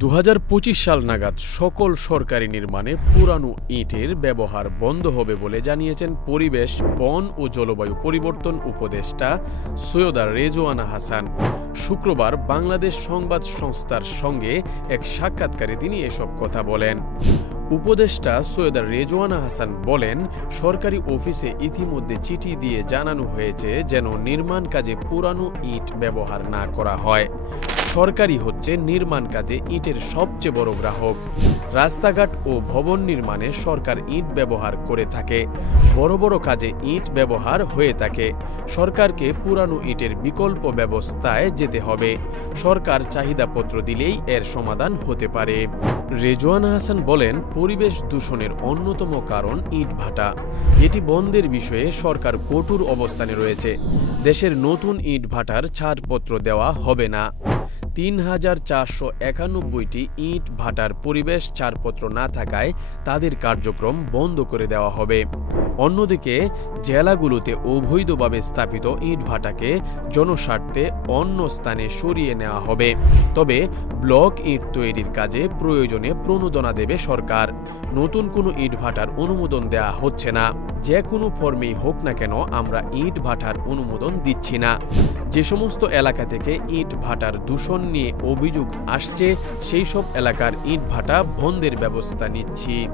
2025 সাল নাগাদ সকল সরকারি নির্মাণে পুরানো ইটের ব্যবহার বন্ধ হবে বলে জানিয়েছেন পরিবেশ, বন ও জলবায়ু পরিবর্তন উপদেষ্টা সৈয়দা রেজওয়ানা হাসান। শুক্রবার বাংলাদেশ সংবাদ সংস্থার সঙ্গে এক সাক্ষাৎকারে তিনি এসব কথা বলেন। উপদেষ্টা সৈয়দা রেজওয়ানা হাসান বলেন, সরকারি অফিসে ইতিমধ্যে চিঠি দিয়ে জানানো হয়েছে যেন নির্মাণ কাজে পুরানো ইট ব্যবহার না করা হয়। সরকারই হচ্ছে নির্মাণ কাজে ইটের সবচেয়ে বড় গ্রাহক। রাস্তাঘাট ও ভবন নির্মাণে সরকার ইট ব্যবহার করে থাকে। বড় বড় কাজে ইট ব্যবহার হয়ে থাকে। সরকারকে পুরানো ইটের বিকল্প ব্যবস্থায় যেতে হবে। সরকার চাহিদাপত্র দিলেই এর সমাধান হতে পারে। রেজওয়ানা হাসান বলেন, পরিবেশ দূষণের অন্যতম কারণ ইটভাটা। এটি বন্ধের বিষয়ে সরকার কঠোর অবস্থানে রয়েছে। দেশের নতুন ইটভাটার ছাড়পত্র দেওয়া হবে না। ৩,৪৯১টি ইট ভাটার পরিবেশ ছাড়পত্র না থাকায় তাদের কার্যক্রম বন্ধ করে দেওয়া হবে। অন্যদিকে জেলাগুলোতে অবৈধভাবে স্থাপিত ইট ভাটাকে জনস্বার্থে অন্য স্থানে সরিয়ে নেওয়া হবে। তবে ব্লক ইট তৈরির কাজে প্রয়োজনে প্রণোদনা দেবে সরকার। নতুন কোনো ইট ভাটার অনুমোদন দেওয়া হচ্ছে না। যে কোনো ফর্মেই হোক না কেন আমরা ইট ভাটার অনুমোদন দিচ্ছি না। যে সমস্ত এলাকা থেকে ইট ভাটার দূষণ নিয়ে অভিযোগ আসছে সেই সব এলাকার ইট ভাটা বন্ধের ব্যবস্থা নিচ্ছি।